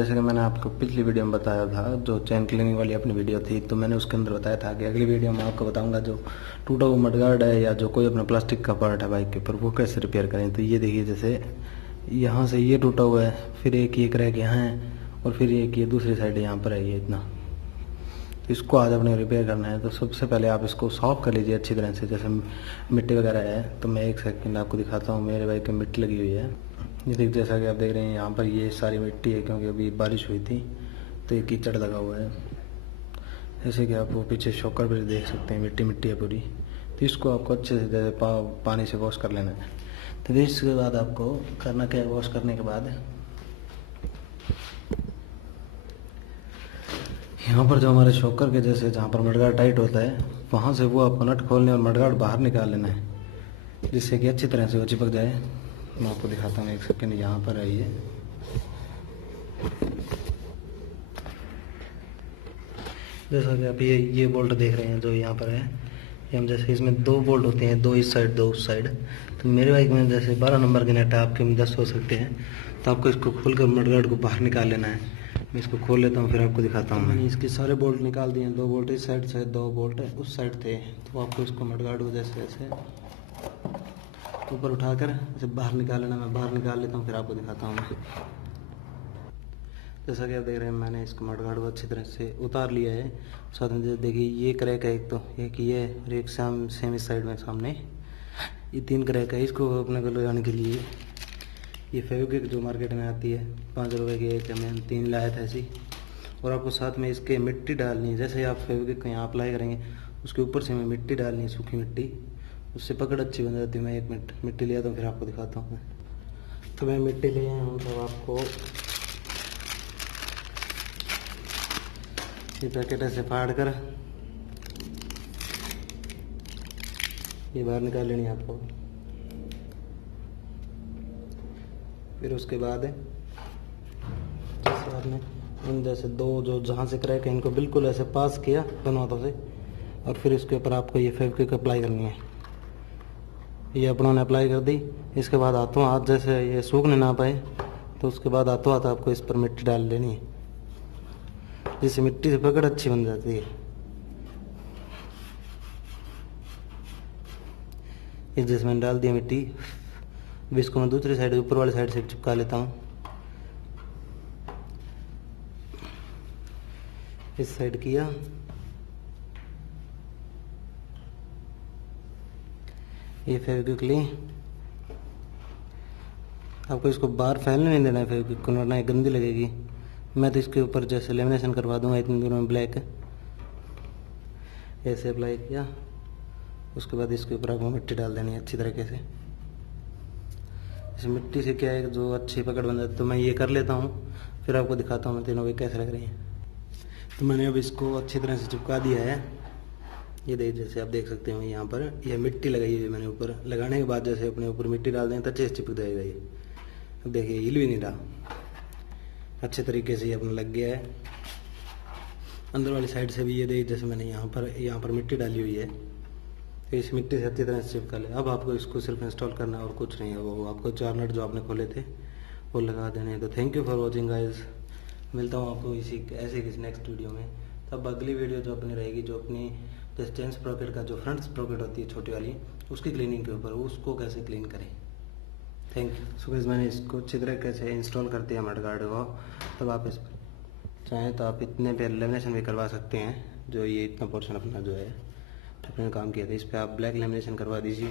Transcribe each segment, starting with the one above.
जैसे कि मैंने आपको पिछली वीडियो में बताया था, जो चैन क्लीनिंग वाली अपनी वीडियो थी, तो मैंने उसके अंदर बताया था कि अगली वीडियो में आपको बताऊंगा जो टूटा हुआ मडगार्ड है या जो कोई अपना प्लास्टिक का पार्ट है बाइक के ऊपर, वो कैसे रिपेयर करें। तो ये देखिए, जैसे यहाँ से ये टूटा हुआ है, फिर एक ये क्रैक यहाँ है, और फिर एक ये दूसरी साइड यहाँ पर है, ये इतना। इसको आज अपने रिपेयर करना है। तो सबसे पहले आप इसको सॉफ्ट कर लीजिए अच्छी तरह से। जैसे मिट्टी वगैरह है, तो मैं एक सेकंड आपको दिखाता हूँ। मेरे बाइक में मिट्टी लगी हुई है, ये देख, जैसा कि आप देख रहे हैं यहाँ पर ये सारी मिट्टी है, क्योंकि अभी बारिश हुई थी तो ये कीचड़ लगा हुआ है। जैसे कि आप वो पीछे शॉकर पर देख सकते हैं, मिट्टी मिट्टी है पूरी। तो इसको आपको अच्छे से जैसे पानी से वॉश कर लेना है। तो फिर इसके बाद आपको करना क्या है, वॉश करने के बाद यहाँ पर जो हमारे शॉकर के जैसे जहाँ पर मडगार्ड टाइट होता है, वहाँ से वो आपको नट खोलने और मडगार्ड बाहर निकाल लेना है, जिससे कि अच्छी तरह से वो चिपक जाए। मैं आपको दिखाता हूँ, एक सेकेंड। यहाँ पर है ये, जैसा कि आप ये बोल्ट देख रहे हैं जो यहाँ पर है, ये हम जैसे इसमें 2 बोल्ट होते हैं, 2 इस साइड 2 उस साइड। तो मेरे बाइक में जैसे 12 नंबर के नट है, आपके में 10 हो सकते हैं। तो आपको इसको खोलकर मडगार्ड को बाहर निकाल लेना है। मैं इसको खोल लेता हूँ, फिर आपको दिखाता हूँ। मैंने इसके सारे बोल्ट निकाल दिए हैं। 2 बोल्ट इस साइड से, 2 बोल्ट उस साइड थे। तो आपको इसको मडगार्ड को जैसे ऐसे ऊपर उठाकर ऐसे बाहर निकाल लेना। मैं बाहर निकाल लेता हूँ, फिर आपको दिखाता हूँ। जैसा कि आप देख रहे हैं, मैंने इसको मडगार्ड को अच्छी तरह से उतार लिया है। साथ में देखिए ये क्रैक है, एक तो एक ये और एक सेम इस साइड में सामने, ये 3 क्रैक है। इसको अपने को लगाने के लिए ये फेविक्विक जो मार्केट में आती है 5 रुपये की एक, मैंने 3 लाया था ऐसी। और आपको साथ में इसके मिट्टी डालनी है। जैसे आप फेविक्विक को यहाँ अप्लाई करेंगे, उसके ऊपर से हमें मिट्टी डालनी है, सूखी मिट्टी, उससे पकड़ अच्छी बन जाती है। मैं 1 मिनट मिट्टी लिया तो फिर आपको दिखाता हूँ। तो मैं मिट्टी ले आया हूँ। तो आपको ये पैकेट ऐसे फाड़ कर ये बाहर निकाल लेनी है आपको। फिर उसके बाद जैसे आपने इन जैसे 2 जो जहाँ से क्रैक है, इनको बिल्कुल ऐसे पास किया दोनों हाथों से, और फिर इसके ऊपर आपको ये फेविक्विक अप्लाई करनी है। ये अपनों ने अप्लाई कर दी। इसके बाद हाथों हाथ जैसे ये सूखने ना पाए, तो उसके बाद हाथों हाथ आपको इस पर मिट्टी डाल देनी है, जिससे मिट्टी से पकड़ अच्छी बन जाती है। इस जैसे मैंने डाल दिया मिट्टी। अब इसको मैं दूसरी साइड, ऊपर वाली साइड से चिपका लेता हूँ। इस साइड किया, ये फेविक्विक ली। आपको इसको बाहर फैलने नहीं देना है, फेविक्विक को, वरना गंदी लगेगी। मैं तो इसके ऊपर जैसे लेमिनेशन करवा दूंगा इतनी दूर में ब्लैक, ऐसे अप्लाई किया। उसके बाद इसके ऊपर आपको मिट्टी डाल देनी है अच्छी तरीके से। इस मिट्टी से क्या है, जो अच्छी पकड़ बन जाती है। तो मैं ये कर लेता हूँ, फिर आपको दिखाता हूँ मैं तीनों भी कैसे लग रही हैं। तो मैंने अब इसको अच्छी तरह से चिपका दिया है। ये देख, जैसे आप देख सकते हो यहाँ पर ये मिट्टी लगाई हुई है मैंने ऊपर। लगाने के बाद जैसे अपने ऊपर मिट्टी डाल दें तो अच्छे से चिपक जाएगा ये। अब देखिए हिल भी नहीं रहा, अच्छे तरीके से ये अपना लग गया है। अंदर वाली साइड से भी ये देख, जैसे मैंने यहाँ पर मिट्टी डाली हुई है, तो इस मिट्टी से अच्छी तरह से चिपका ले। अब आपको इसको सिर्फ इंस्टॉल करना है और कुछ नहीं है। वो आपको 4 नट जो आपने खोले थे वो लगा देने हैं। तो thank you for watching guys. मिलता हूँ आपको ऐसे किसी नेक्स्ट वीडियो में। तब अगली वीडियो जो अपनी रहेगी, जो अपनी जैसे चेन स्प्रॉकेट का जो फ्रंट स्प्रॉकेट होती है छोटी वाली, उसकी क्लीनिंग के ऊपर, उसको कैसे क्लीन करें। Thank you. सो गाइस, मैंने इसको अच्छी तरह कैसे इंस्टॉल कर दिया मडगार्ड को। तब आप इस चाहें तो आप इतने पे लेमिनेशन भी करवा सकते हैं। जो ये इतना पोर्शन अपना जो है अपने काम किया था, इस पर आप ब्लैक लेमिनेशन करवा दीजिए,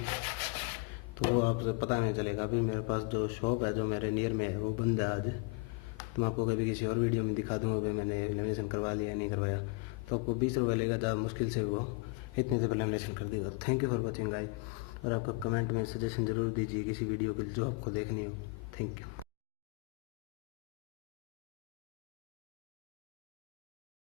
तो वो आपसे पता नहीं चलेगा। अभी मेरे पास जो शॉप है जो मेरे नियर में है, वो बंद है आज। तो मैं आपको कभी किसी और वीडियो में दिखा दूँगा भाई मैंने लेमिनेशन करवा लिया या नहीं करवाया। तो आपको 20 रुपये लेगा, ज़्यादा मुश्किल से वो इतने से लेमिनेशन कर देगा। Thank you for watching guys. और आपका कमेंट में सजेशन ज़रूर दीजिए किसी वीडियो के जो आपको देखनी हो। Thank you.